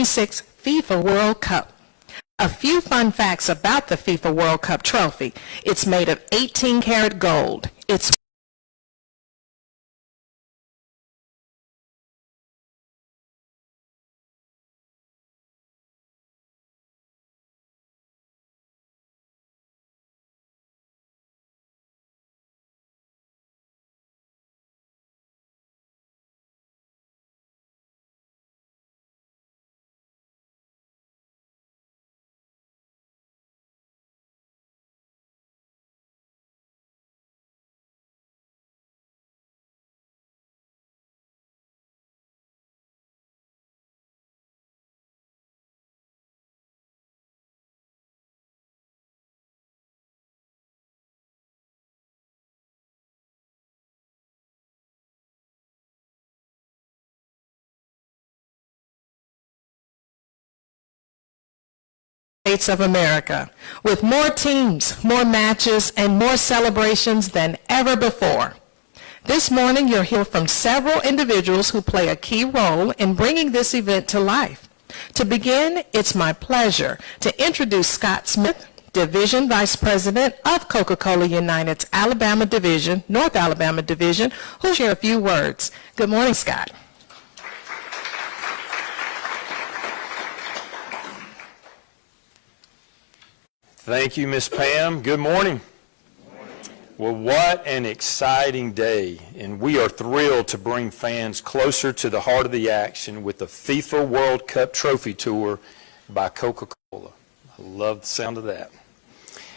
2026 FIFA World Cup. A few fun facts about the FIFA World Cup trophy. It's made of 18-karat gold. It's States of America, with more teams, more matches, and more celebrations than ever before. This morning, you'll hear from several individuals who play a key role in bringing this event to life. To begin, it's my pleasure to introduce Scott Smith, Division Vice President of Coca-Cola United's Alabama Division, North Alabama Division, who'll share a few words. Good morning, Scott. Thank you, Ms. Pam. Good morning. Well, what an exciting day, and we are thrilled to bring fans closer to the heart of the action with the FIFA World Cup Trophy Tour by Coca-Cola. I love the sound of that.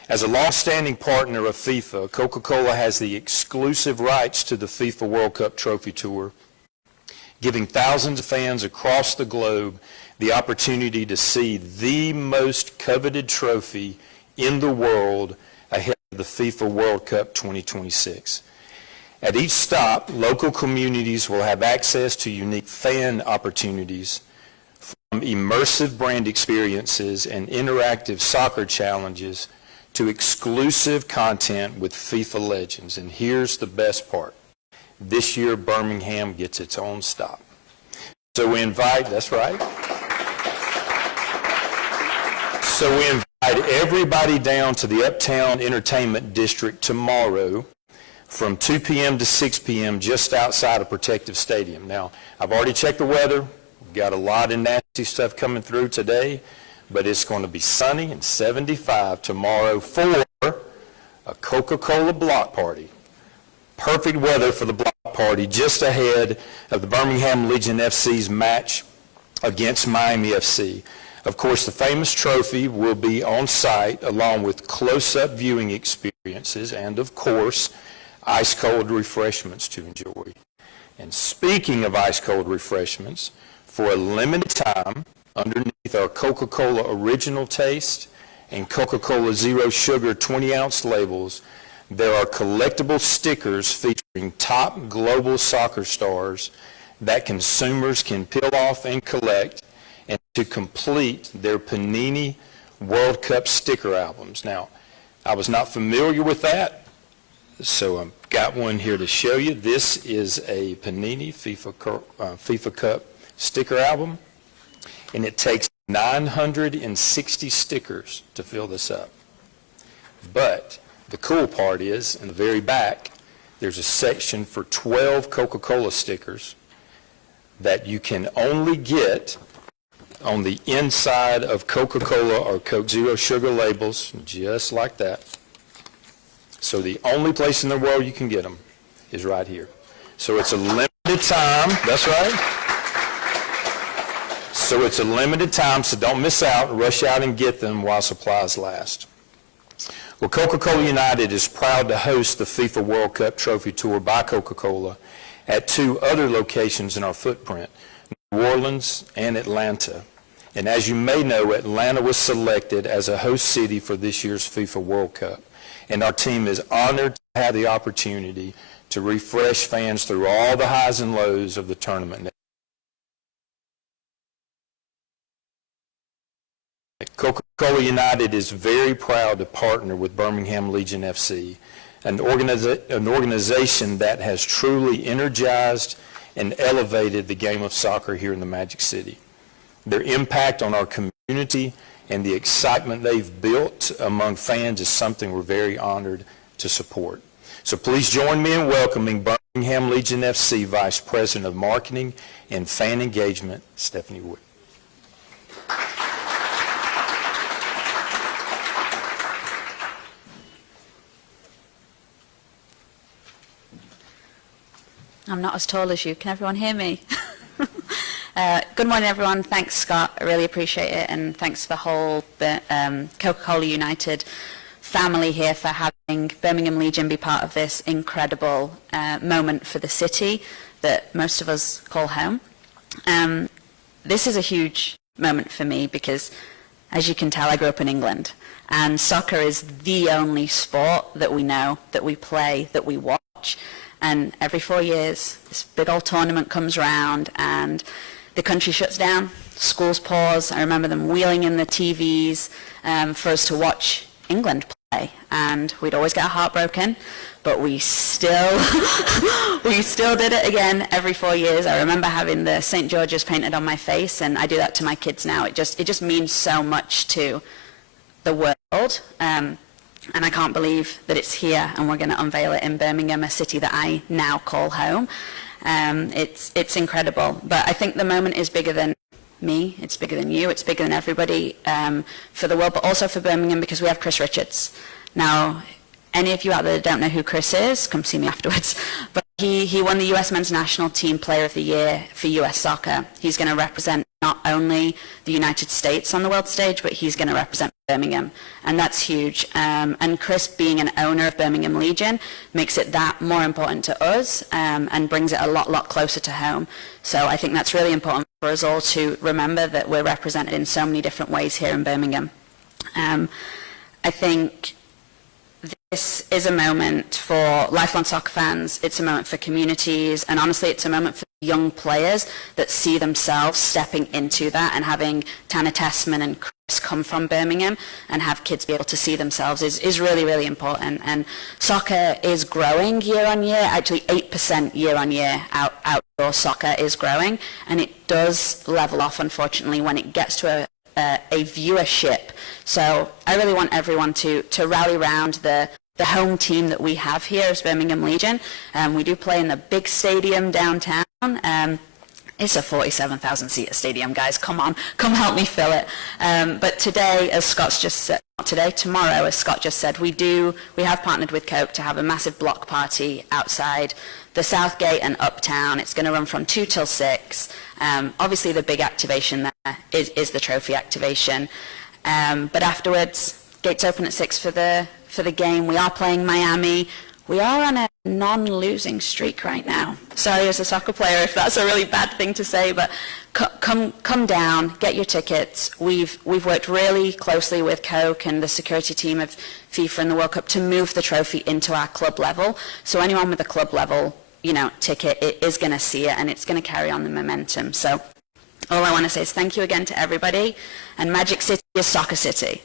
As a long-standing partner of FIFA, Coca-Cola has the exclusive rights to the FIFA World Cup Trophy Tour, giving thousands of fans across the globe the opportunity to see the most coveted trophy in the world ahead of the FIFA World Cup 2026. At each stop, local communities will have access to unique fan opportunities, from immersive brand experiences and interactive soccer challenges to exclusive content with FIFA legends. And here's the best part. This year, Birmingham gets its own stop. So we invite, that's right. So we invite everybody down to the Uptown Entertainment District tomorrow from 2 p.m. to 6 p.m. just outside of Protective Stadium. Now, I've already checked the weather. We've got a lot of nasty stuff coming through today, but it's going to be sunny and 75 tomorrow for a Coca-Cola block party. Perfect weather for the block party just ahead of the Birmingham Legion FC's match against Miami FC. Of course, the famous trophy will be on site along with close-up viewing experiences and, of course, ice-cold refreshments to enjoy. And speaking of ice-cold refreshments, for a limited time, underneath our Coca-Cola Original Taste and Coca-Cola Zero Sugar 20-ounce labels, there are collectible stickers featuring top global soccer stars that consumers can peel off and collect and to complete their Panini World Cup sticker albums. Now, I was not familiar with that, so I've got one here to show you. This is a Panini FIFA Cup sticker album, and it takes 960 stickers to fill this up. But the cool part is, in the very back, there's a section for 12 Coca-Cola stickers that you can only get on the inside of Coca-Cola or Coke Zero Sugar labels, just like that. So the only place in the world you can get them is right here. So it's a limited time, that's right. So it's a limited time, so don't miss out. Rush out and get them while supplies last. Well, Coca-Cola United is proud to host the FIFA World Cup Trophy Tour by Coca-Cola at two other locations in our footprint, New Orleans and Atlanta. And as you may know, Atlanta was selected as a host city for this year's FIFA World Cup. And our team is honored to have the opportunity to refresh fans through all the highs and lows of the tournament. Coca-Cola United is very proud to partner with Birmingham Legion FC, an organization that has truly energized and elevated the game of soccer here in the Magic City. Their impact on our community and the excitement they've built among fans is something we're very honored to support. So please join me in welcoming Birmingham Legion FC Vice President of Marketing and Fan Engagement, Stephanie Wood. I'm not as tall as you. Can everyone hear me? Good morning, everyone. Thanks, Scott. I really appreciate it. And thanks to the whole Coca-Cola United family here for having Birmingham Legion be part of this incredible moment for the city that most of us call home. This is a huge moment for me because, as you can tell, I grew up in England. And soccer is the only sport that we know, that we play, that we watch. And every 4 years, this big old tournament comes around and the country shuts down, schools pause. I remember them wheeling in the TVs for us to watch England play. And we'd always get our heart broken, but we still did it again every 4 years. I remember having the St. George's painted on my face, and I do that to my kids now. It just means so much to the world. And I can't believe that it's here and we're going to unveil it in Birmingham, a city that I now call home. It's incredible. But I think the moment is bigger than me, it's bigger than you, it's bigger than everybody for the world, but also for Birmingham because we have Chris Richards. Now, any of you out there that don't know who Chris is, come see me afterwards. But he won the US Men's National Team Player of the Year for US Soccer. He's going to represent not only the United States on the world stage, but he's going to represent Birmingham, and that's huge. And Chris, being an owner of Birmingham Legion, makes it that more important to us and brings it a lot closer to home. So I think that's really important for us all to remember that we're represented in so many different ways here in Birmingham. I think this is a moment for lifelong soccer fans, it's a moment for communities, and honestly it's a moment for young players that see themselves stepping into that, and having Tanner Tessman and Chris come from Birmingham and have kids be able to see themselves is really important. And soccer is growing year on year, actually 8% year on year outdoor soccer is growing, and it does level off unfortunately when it gets to a viewership. So I really want everyone to rally around the home team that we have here as Birmingham Legion. We do play in the big stadium downtown. It's a 47,000 seater stadium, guys. Come on, come help me fill it. But today, as Scott's just said, not today, tomorrow, as Scott just said, we have partnered with Coke to have a massive block party outside the South Gate and Uptown. It's going to run from 2 till 6. Obviously, the big activation there is the trophy activation. But afterwards, gates open at 6 for the game. We are playing Miami. We are on a non-losing streak right now. Sorry as a soccer player if that's a really bad thing to say, but come down, get your tickets. We've worked really closely with Coke and the security team of FIFA and the World Cup to move the trophy into our club level. So anyone with a club level, ticket, it is going to see it, and it's going to carry on the momentum. So all I want to say is thank you again to everybody, and Magic City is Soccer City.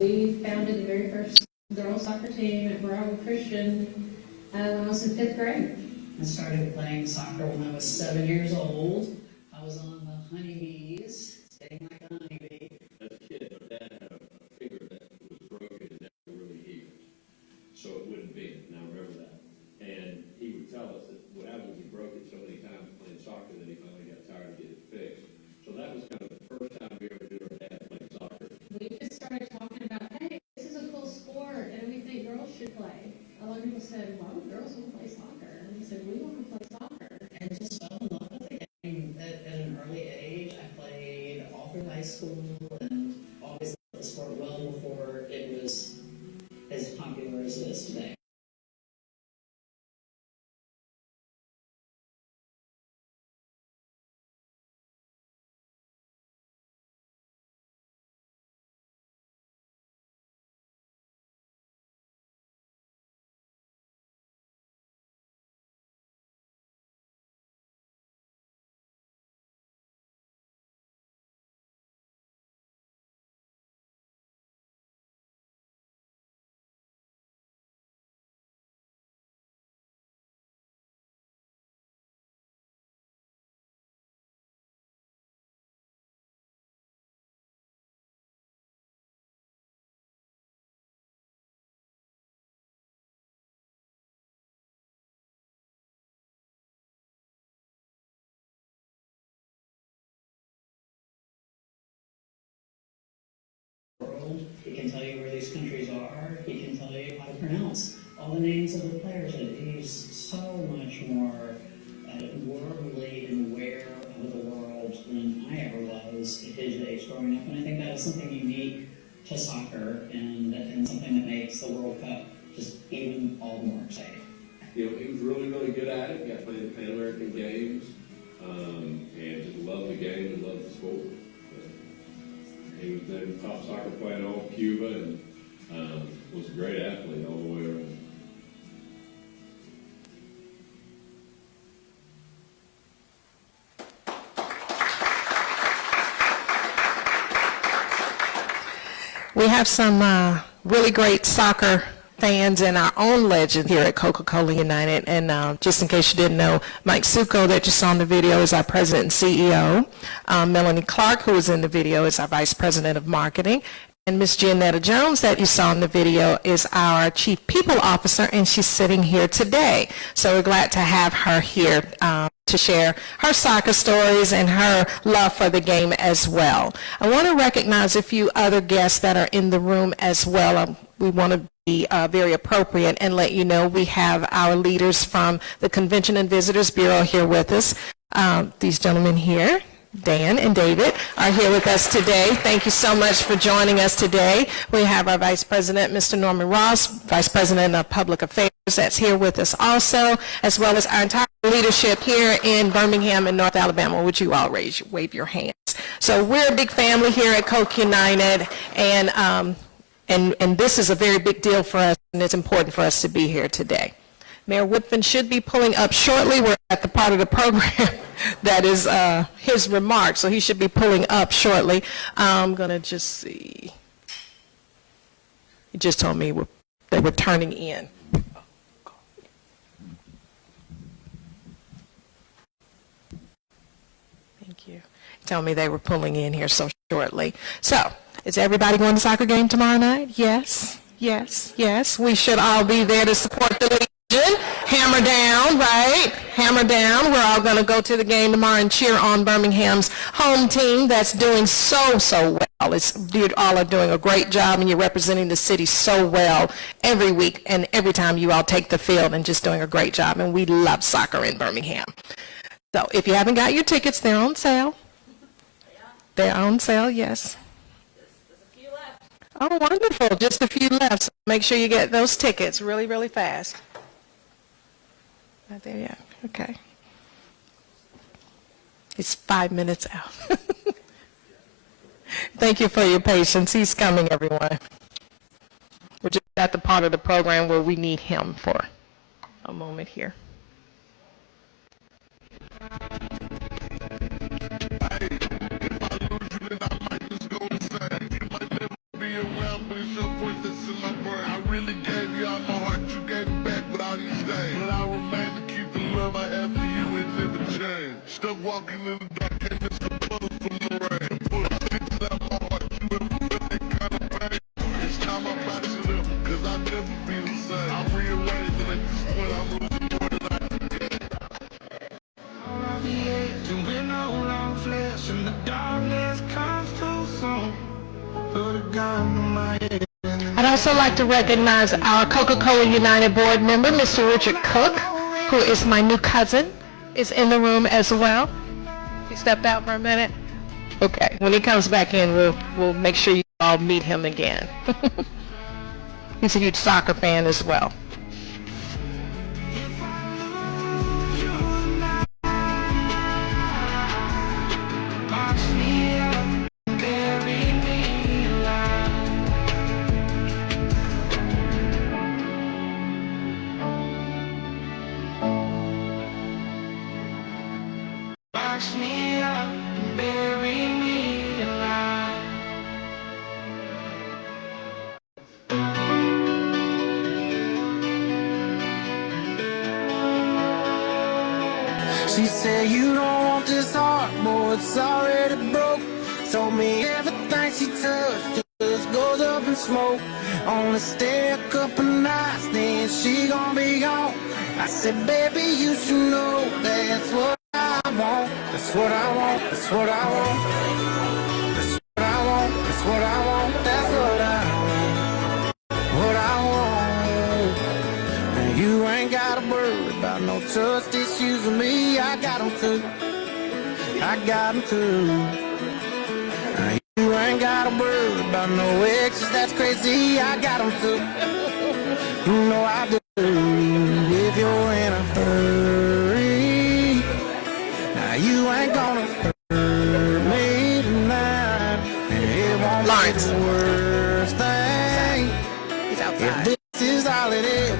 We founded the very first girls soccer team at Bravo Christian when I was in 5th grade. I started playing soccer when I was 7 years old. I was on the honeybees, staying like a honeybee. As a kid, my dad had a finger that was broken and never really healed. So it wouldn't bend, and I remember that. And he would tell us that what happened was he broke it so many times playing soccer that he finally got tired of getting it fixed. So that was kind of the first time we ever knew our dad playing soccer. We just started talking about, hey, this is a cool sport, and we think girls should play. A lot of people said, why would girls want to play soccer? And we said, we want to play soccer. And just fell in love with the game at an early age. I played all through high school and always loved the sport well before it was as popular as it is today. world. He can tell you where these countries are. He can tell you how to pronounce all the names of the players. He's so much more worldly and aware of the world than I ever was at his age growing up. And I think that is something unique to soccer and something that makes the World Cup just even all the more exciting. You know, he was really, really good at it. He got playing the Pan American Games, and just loved the game and loved the sport. He was the top soccer player in all of Cuba and was a great athlete all the way around. We have some really great soccer fans and our own legend here at Coca-Cola United. And just in case you didn't know, Mike Succo that you saw in the video is our president and CEO. Melanie Clark, who was in the video, is our vice president of marketing. And Miss Giannetta Jones that you saw in the video is our chief people officer, and she's sitting here today. So we're glad to have her here to share her soccer stories and her love for the game as well. I want to recognize a few other guests that are in the room as well. We want to be very appropriate and let you know we have our leaders from the Convention and Visitors Bureau here with us. These gentlemen here, Dan and David, are here with us today. Thank you so much for joining us today. We have our Vice President, Mr. Norman Ross, Vice President of Public Affairs, that's here with us also, as well as our entire leadership here in Birmingham and North Alabama. Would you all wave your hands? So we're a big family here at Coke United, and this is a very big deal for us, and it's important for us to be here today. Mayor Woodfin should be pulling up shortly. We're at the part of the program that is his remarks, so he should be pulling up shortly. I'm going to just see. He just told me they were turning in. Thank you. He told me they were pulling in here so shortly. So, is everybody going to the soccer game tomorrow night? Yes, yes, yes. We should all be there to support the league. Hammer down, right? Hammer down. We're all going to go to the game tomorrow and cheer on Birmingham's home team that's doing so well. You all are doing a great job, and you're representing the city so well every week and every time you all take the field, and just doing a great job. And we love soccer in Birmingham. So if you haven't got your tickets, they're on sale. They're on sale, yes. There's a few left. Oh, wonderful. Just a few left. So make sure you get those tickets really, really fast. Not there yet. Okay. It's 5 minutes out. Thank you for your patience. He's coming, everyone. We're just at the part of the program where we need him for a moment here. Stuck walking in the dark, can't miss the puddles from the rain. Pull the sticks out my heart, you ever felt that kind of pain? It's time I body slip, cause I never be the same. I realize that at this point I'm losing more than I can gain. And we're no longer flesh, and the darkness comes too soon. Put a gun to my head. I'd also like to recognize our Coca-Cola United board member, Mr. Richard Cook, who is my new cousin, is in the room as well. He stepped out for a minute. Okay, when he comes back in, we'll make sure you all meet him again. He's a huge soccer fan as well. Box me up and bury me alive. She said you don't want this heart, boy, it's already broke. Told me everything she touched just goes up in smoke. Only stay a couple nights, then she gon' be gone. I said, baby, you should know that's what I want. That's what I want. That's what I want. That's what I want. That's what I want. That's what I want. ain't gotta worry about no trust issues with me. I got them too. I got them too. You ain't gotta worry about no exes, that's crazy. I got them too. You know I do. If you're in a hurry, now you ain't gonna hurt me tonight. It won't be the worst thing. He's outside. If this is all it is,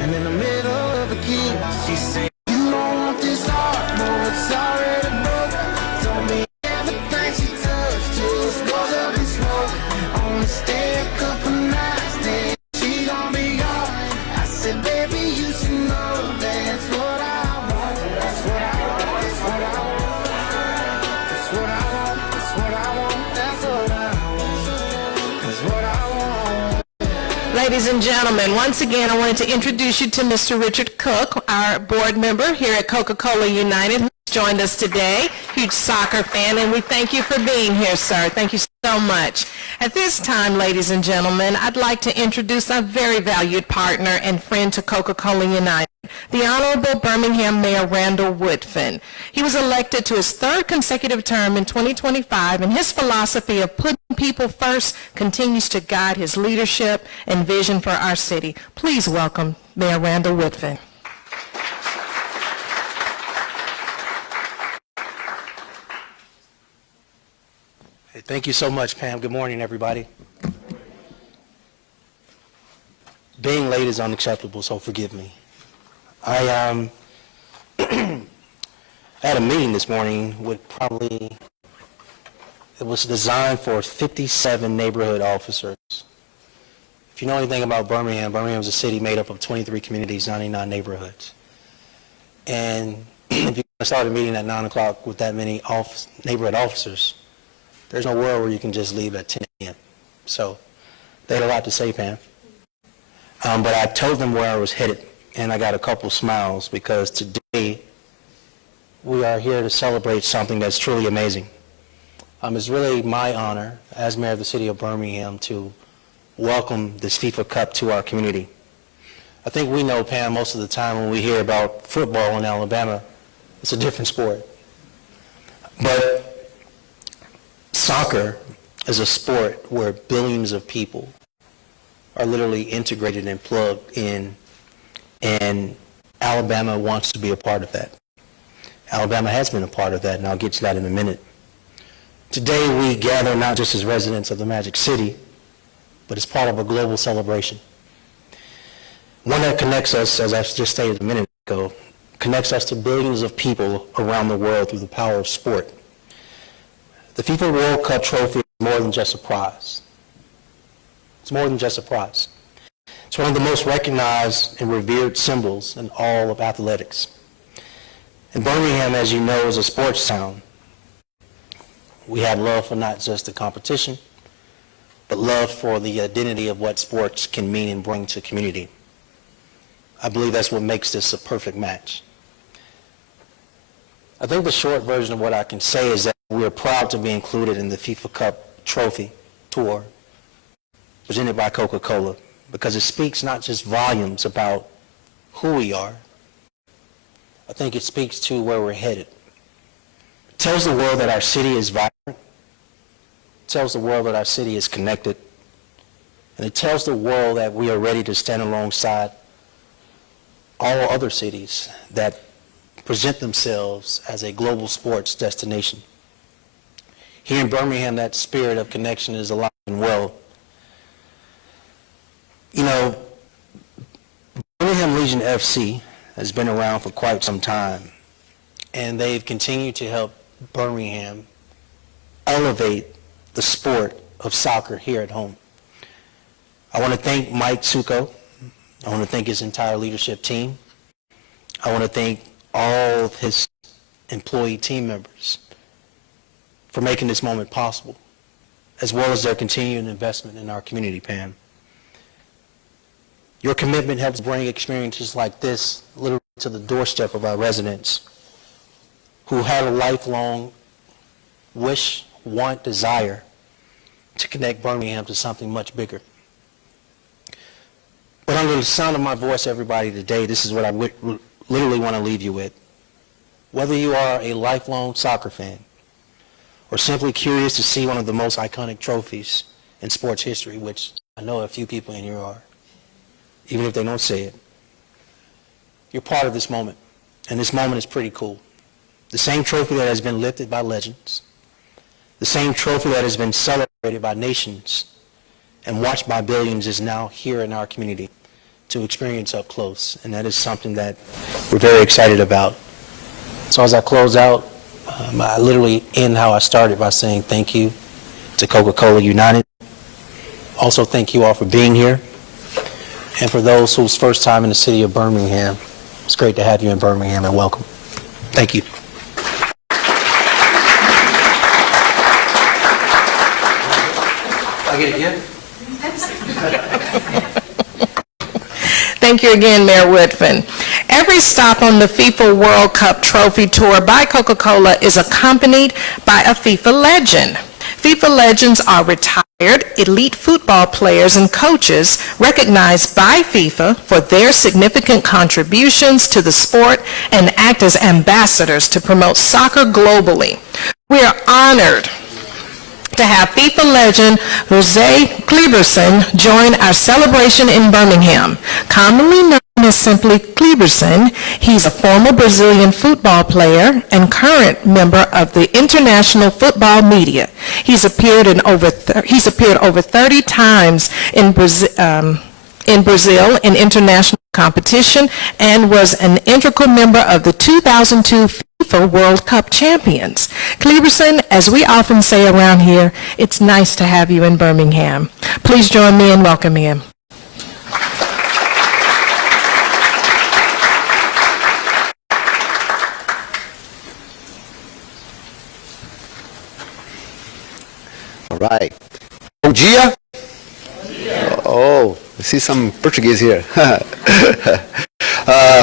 and in the middle of a kiss, she said, you don't want this heart, no, it's already broke. Told me everything she touched just goes up in smoke. Only stay a couple nights, then she gon' be gone. I said, baby, you should know that's what I want. That's what I want, that's what I want. That's what I want, that's what I want. That's what I want. That's what I want. Ladies and gentlemen, once again, I wanted to introduce you to Mr. Richard Cook, our board member here at Coca-Cola United, who's joined us today, huge soccer fan, and we thank you for being here, sir. Thank you so much. At this time, ladies and gentlemen, I'd like to introduce our very valued partner and friend to Coca-Cola United, the Honorable Birmingham Mayor Randall Woodfin. He was elected to his third consecutive term in 2025, and his philosophy of putting people first continues to guide his leadership and vision for our city. Please welcome Mayor Randall Woodfin. Hey, thank you so much, Pam. Good morning, everybody. Being late is unacceptable, so forgive me. I had a meeting this morning with it was designed for 57 neighborhood officers. If you know anything about Birmingham, Birmingham is a city made up of 23 communities, 99 neighborhoods. And if you're going to start a meeting at 9 o'clock with that many neighborhood officers, there's no world where you can just leave at 10 a.m. So they had a lot to say, Pam. But I told them where I was headed, and I got a couple smiles because today we are here to celebrate something that's truly amazing. It's really my honor as mayor of the city of Birmingham to welcome this FIFA Cup to our community. I think we know, Pam, most of the time when we hear about football in Alabama, it's a different sport. But soccer is a sport where billions of people are literally integrated and plugged in, and Alabama wants to be a part of that. Alabama has been a part of that, and I'll get to that in a minute. Today we gather not just as residents of the Magic City, but as part of a global celebration. One that connects us, as I just stated a minute ago, connects us to billions of people around the world through the power of sport. The FIFA World Cup trophy is more than just a prize. It's more than just a prize. It's one of the most recognized and revered symbols in all of athletics. And Birmingham, as you know, is a sports town. We have love for not just the competition, but love for the identity of what sports can mean and bring to community. I believe that's what makes this a perfect match. I think the short version of what I can say is that we are proud to be included in the FIFA Cup Trophy Tour presented by Coca-Cola because it speaks not just volumes about who we are, I think it speaks to where we're headed. It tells the world that our city is vibrant. It tells the world that our city is connected. And it tells the world that we are ready to stand alongside all other cities that present themselves as a global sports destination. Here in Birmingham, that spirit of connection is alive and well. You know, Birmingham Legion FC has been around for quite some time, and they've continued to help Birmingham elevate the sport of soccer here at home. I want to thank Mike Succo. I want to thank his entire leadership team. I want to thank all of his employee team members for making this moment possible, as well as their continued investment in our community, Pam. Your commitment helps bring experiences like this literally to the doorstep of our residents who had a lifelong wish, want, desire to connect Birmingham to something much bigger. But under the sound of my voice, everybody, today, this is what I literally want to leave you with. Whether you are a lifelong soccer fan or simply curious to see one of the most iconic trophies in sports history, which I know a few people in here are, even if they don't say it, you're part of this moment. And this moment is pretty cool. The same trophy that has been lifted by legends, the same trophy that has been celebrated by nations and watched by billions is now here in our community to experience up close. And that is something that we're very excited about. So as I close out, I literally end how I started by saying thank you to Coca-Cola United. Also, thank you all for being here. And for those whose first time in the city of Birmingham, it's great to have you in Birmingham, and welcome. Thank you. I get a gift? Thank you again, Mayor Woodfin. Every stop on the FIFA World Cup trophy tour by Coca-Cola is accompanied by a FIFA legend. FIFA legends are retired elite football players and coaches recognized by FIFA for their significant contributions to the sport and act as ambassadors to promote soccer globally. We are honored to have FIFA legend Jose Kleberson join our celebration in Birmingham. Commonly known as simply Kleberson, he's a former Brazilian football player and current member of the international football media. He's appeared over 30 times in Brazil in international competition and was an integral member of the 2002 FIFA World Cup champions. Kleberson, as we often say around here, it's nice to have you in Birmingham. Please join me in welcoming him. All right. Bom dia. Oh, I see some Portuguese here.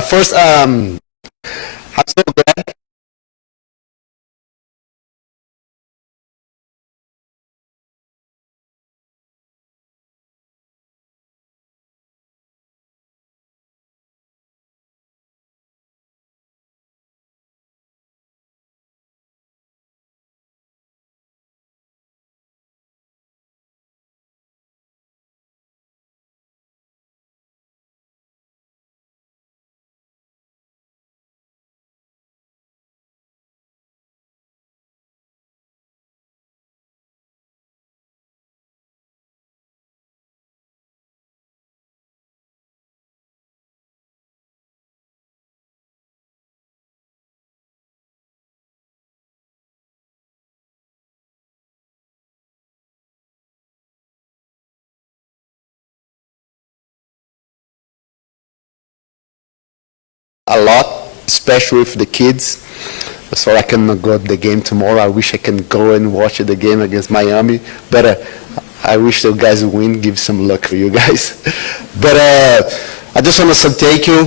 First, I'm so glad. A lot, especially with the kids. So I cannot go to the game tomorrow. I wish I can go and watch the game against Miami, but I wish the guys would win. Give some luck for you guys. But I just want to say thank you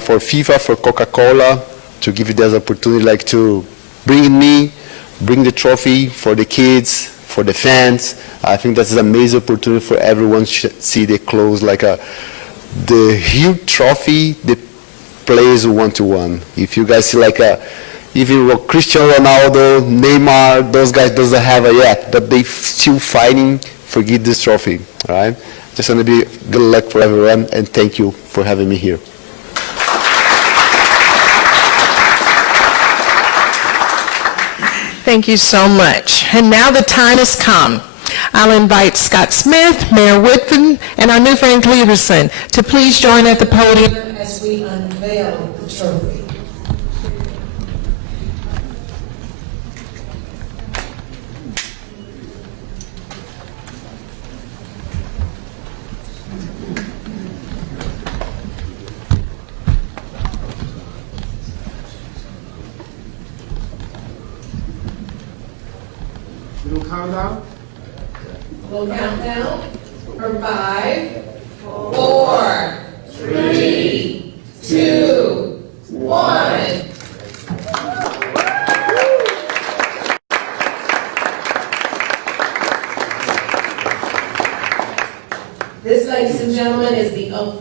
for FIFA, for Coca-Cola, to give you this opportunity, like to bring the trophy for the kids, for the fans. I think that's an amazing opportunity for everyone to see the clothes, like the huge trophy, the players one-to-one. If you guys see like even Cristiano Ronaldo, Neymar, those guys doesn't have it yet, but they still fighting for get this trophy, all right? Just want to be good luck for everyone, and thank you for having me here. Thank you so much. And now the time has come. I'll invite Scott Smith, Mayor Woodfin, and our new friend Kleberson to please join at the podium as we unveil the trophy. Little countdown. We'll count down for 5, 4, 3, 2, 1. This, ladies and gentlemen, is the official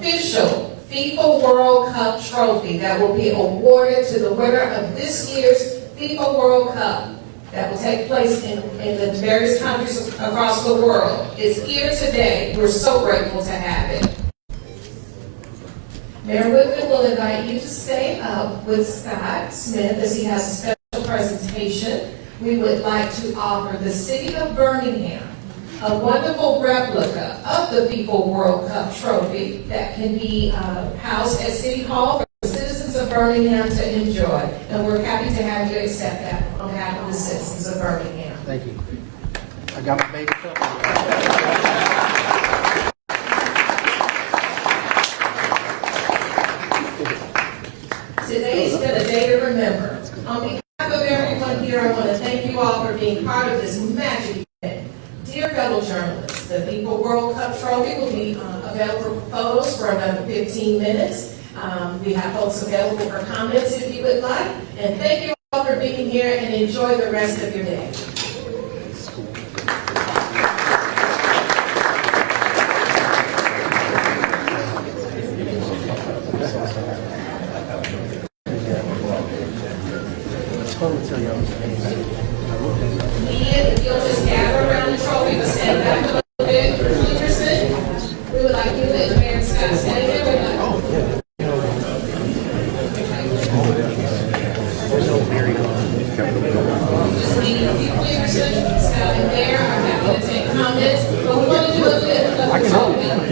World Cup trophy that will be awarded to the winner of this year's FIFA World Cup that will take place in the various countries across the world is here today. We're so grateful to have it. Mayor Whitman will invite you to stay up with Scott Smith as he has a special presentation. We would like to offer the city of Birmingham a wonderful replica of the FIFA World Cup trophy that can be housed at City Hall for the citizens of Birmingham to enjoy. And we're happy to have you accept that on behalf of the citizens of Birmingham. Thank you. I got my baby cup. Today's been a day to remember. On behalf of everyone here, I want to thank you all for being part of this magic event. Dear fellow journalists, the FIFA World Cup trophy will be available for photos for another 15 minutes. We have folks available for comments if you would like. And thank you all for being here and enjoy the rest of your day. If you'll just gather around the trophy, but stand back a little bit. Peterson, we would like you to advance Scott. Stand there with us. Just need a few Peterson, standing there. I'm happy to take comments, but we want to do a bit of the trophy.